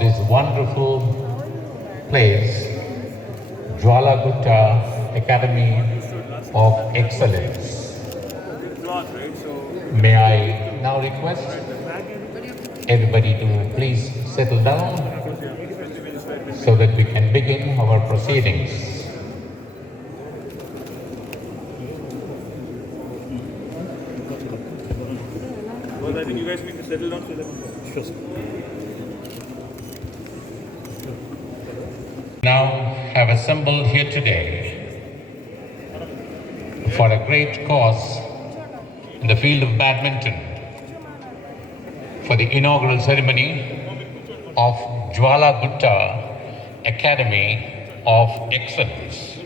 this wonderful place, Jwala Gutta Academy of Excellence. May I now request everybody to please settle down so that we can begin our proceedings. Well, I think you guys need to settle down so that. Sure. Now have assembled here today for a great cause in the field of badminton for the inaugural ceremony of Jwala Gutta Academy of Excellence.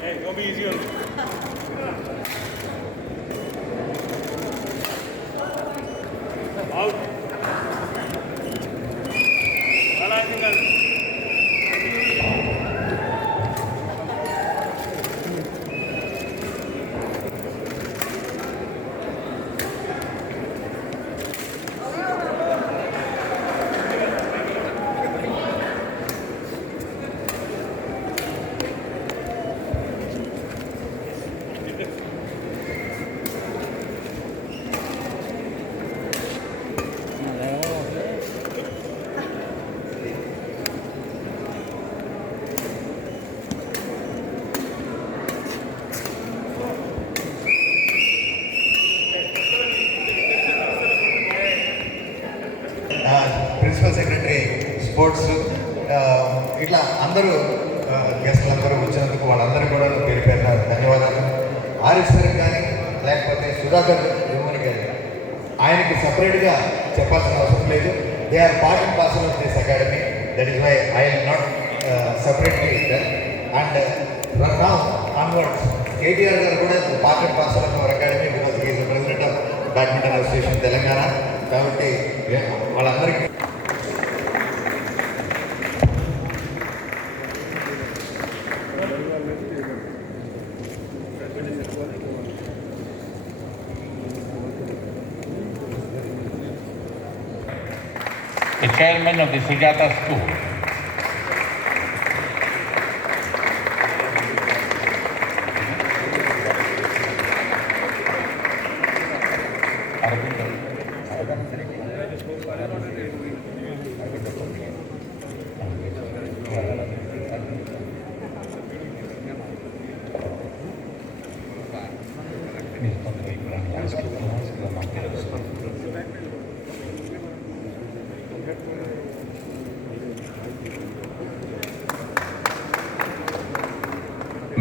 Hey, don't be easy on me. Out. Well, I think principal secretary sports ఇట్లా అందరూ గెస్ట్లు అందరూ వచ్చినందుకు వాళ్ళందరికీ కూడా పేరు పేరున ధన్యవాదాలు. ఆరిఫ్ సార్ కానీ లేకపోతే సుధాకర్ వేమని కానీ ఆయనకి సపరేట్గా చెప్పాల్సిన అవసరం లేదు. They are part and parcel of this academy. That is why I am not separately there. And now onwards KTR గారు కూడా part and parcel of our academy because he is the president of badminton association Telangana. కాబట్టి వాళ్ళందరికీ The chairman of the Sujata School,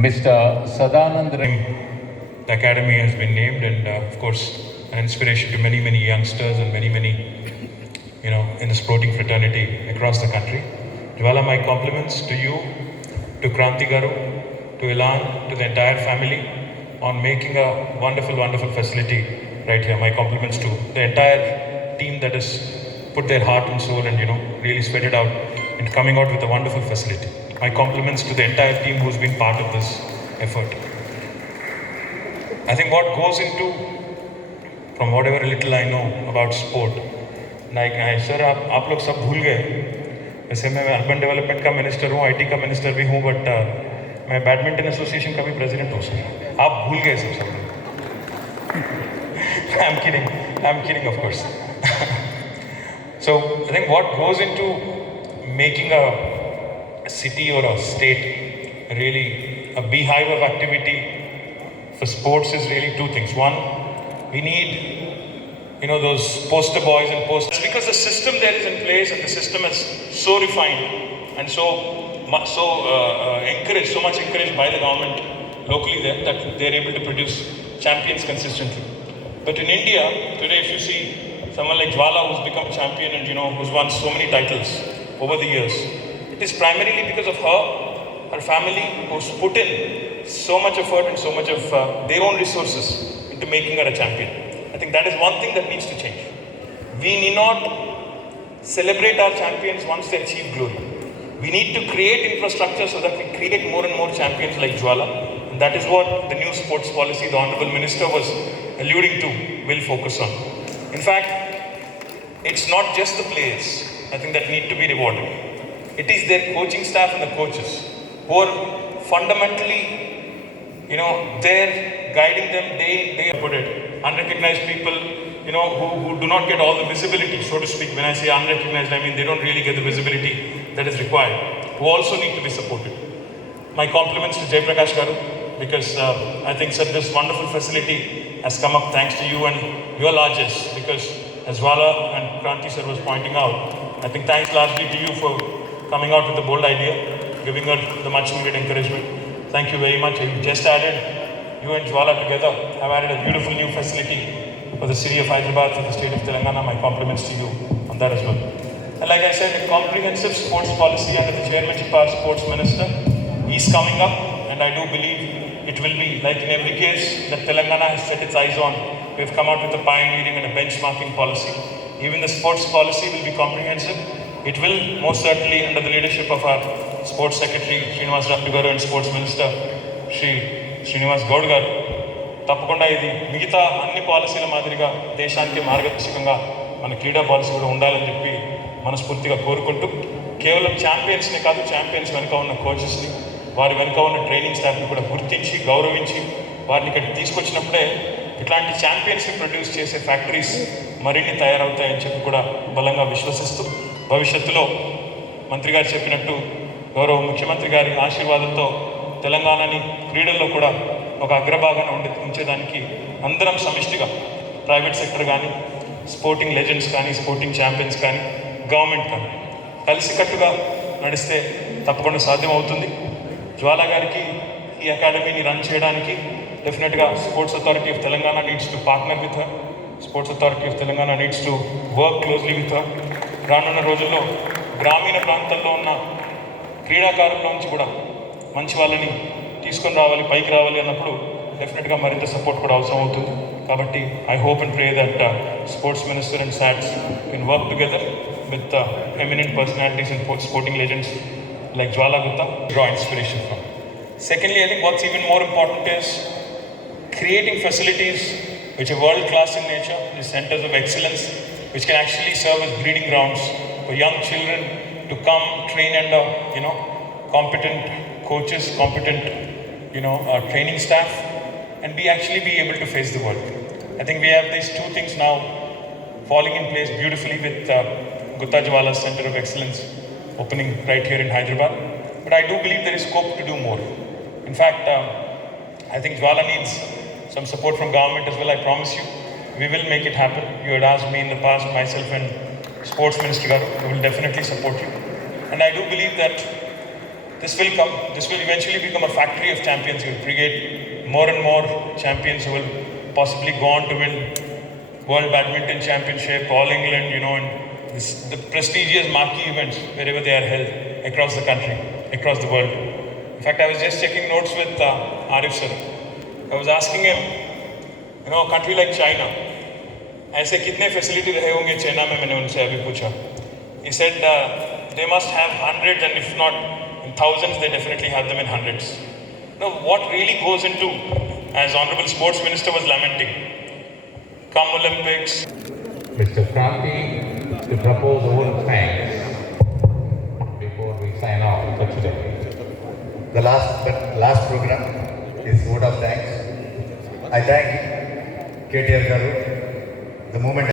Mr. Sadanand Rai. the academy has been named, and of course, an inspiration to many, many youngsters and many, in the sporting fraternity across the country. Jwala, my compliments to you, to Kranti Garu, to Ilan, to the entire family on making a wonderful, wonderful facility right here. My compliments to the entire team that has put their heart and soul and really sweat it out into coming out with a wonderful facility. My compliments to the entire team who's been part of this effort. I think what goes into, from whatever little I know about sport, like sir, आप लोग सब भूल गए. वैसे मैं urban development का minister हूँ, IT का मिनिस्टर भी हूँ, बट मैं बैडमिंटन एसोसिएशन का भी प्रेसिडेंट हूँ सर. आप भूल गए सब. I'm kidding of course. So I think what goes into making a city or a state really a beehive of activity for sports is really two things. One, we need those poster boys and posters, because the system there is in place and the system is so refined and so much encouraged by the government locally there, that they're able to produce champions consistently. But in India today, if you see someone like Jwala who's become champion and who's won so many titles over the years. It is primarily because of her family, who's put in so much effort and so much of their own resources into making her a champion. I think that is one thing that needs to change. We need not celebrate our champions once they achieve glory. We need to create infrastructure so that we create more and more champions like Jwala. And that is what the new sports policy the Honorable Minister was alluding to will focus on. In fact, it's not just the players, I think, that need to be rewarded. It is their coaching staff and the coaches who are fundamentally, they're guiding them. They put it. Unrecognized people, who do not get all the visibility, so to speak. When I say unrecognized, I mean they don't really get the visibility that is required, who also need to be supported. My compliments to Jay Prakash Garu, because I think sir, this wonderful facility has come up thanks to you and your largesse, because as Jwala and Kranti sir was pointing out, I think thanks largely to you for coming out with the bold idea, giving her the much needed encouragement. Thank you very much. You just added, you and Jwala together have added a beautiful new facility for the city of Hyderabad, for the state of Telangana. My compliments to you on that as well. And like I said, a comprehensive sports policy under the chairmanship of our sports minister is coming up, and I do believe it will be, like in every case that Telangana has set its eyes on, we have come out with a pioneering and a benchmarking policy. Even the sports policy will be comprehensive. It will most certainly, under the leadership of our sports secretary Srinivas Raju garu and sports minister Shri Srinivas Gaud garu, తప్పకుండా ఇది మిగతా అన్ని పాలసీల మాదిరిగా దేశానికి మార్గదర్శకంగా మన క్రీడా పాలసీ కూడా ఉండాలని చెప్పి మనస్ఫూర్తిగా కోరుకుంటూ, కేవలం ఛాంపియన్స్ని కాదు, ఛాంపియన్స్ వెనుక ఉన్న కోచెస్ని, వారి వెనుక ఉన్న ట్రైనింగ్ స్టాఫ్ని కూడా గుర్తించి గౌరవించి వారిని ఇక్కడికి తీసుకొచ్చినప్పుడే ఇట్లాంటి ఛాంపియన్స్ని ప్రొడ్యూస్ చేసే ఫ్యాక్టరీస్ మరిన్ని తయారవుతాయని చెప్పి కూడా బలంగా విశ్వసిస్తూ, భవిష్యత్తులో మంత్రి గారు చెప్పినట్టు గౌరవ ముఖ్యమంత్రి గారి ఆశీర్వాదంతో తెలంగాణని క్రీడల్లో కూడా ఒక అగ్రభాగాన ఉంచేదానికి అందరం సమిష్టిగా, ప్రైవేట్ సెక్టర్ కానీ, స్పోర్టింగ్ లెజెండ్స్ కానీ, స్పోర్టింగ్ ఛాంపియన్స్ కానీ, గవర్నమెంట్ కానీ కలిసికట్టుగా నడిస్తే తప్పకుండా సాధ్యం అవుతుంది. జ్వాలా గారికి ఈ అకాడమీని రన్ చేయడానికి డెఫినెట్గా sports authority of Telangana needs to partner with her. Sports authority of Telangana needs to work closely with her. రానున్న రోజుల్లో గ్రామీణ ప్రాంతాల్లో ఉన్న క్రీడాకారుల్లోంచి కూడా మంచి వాళ్ళని తీసుకొని రావాలి, పైకి రావాలి అన్నప్పుడు డెఫినెట్గా మరింత సపోర్ట్ కూడా అవసరం అవుతుంది. కాబట్టి I hope and pray that sports minister and SATS can work together with eminent personalities and sporting legends like Jwala Gutta, draw inspiration from. Secondly, I think what's even more important is creating facilities which are world-class in nature, the centers of excellence, which can actually serve as breeding grounds for young children to come train under, competent coaches, competent, training staff, and actually be able to face the world. I think we have these two things now falling in place beautifully with Gutta Jwala Center of Excellence opening right here in Hyderabad. But I do believe there is scope to do more. In fact, I think Jwala needs some support from government as well. I promise you, we will make it happen. You had asked me in the past, myself and Sports Minister Garu, we will definitely support you. And I do believe that this will come. This will eventually become a factory of champions. You will create more and more champions who will possibly go on to win World Badminton Championship, All England, and the prestigious marquee events wherever they are held across the country, across the world. In fact, I was just checking notes with Arif sir. I was asking him, a country like China, ऐसे कितने facility रहे होंगे China में, मैंने उनसे अभी पूछा. He said they must have hundreds, and if not in thousands, they definitely have them in hundreds. Now, what really goes into, as Honorable Sports Minister was lamenting, come Olympics. Mr. Kranti, to propose a word of thanks before we sign off for today. The last program is word of thanks. I thank KTR Garu. The moment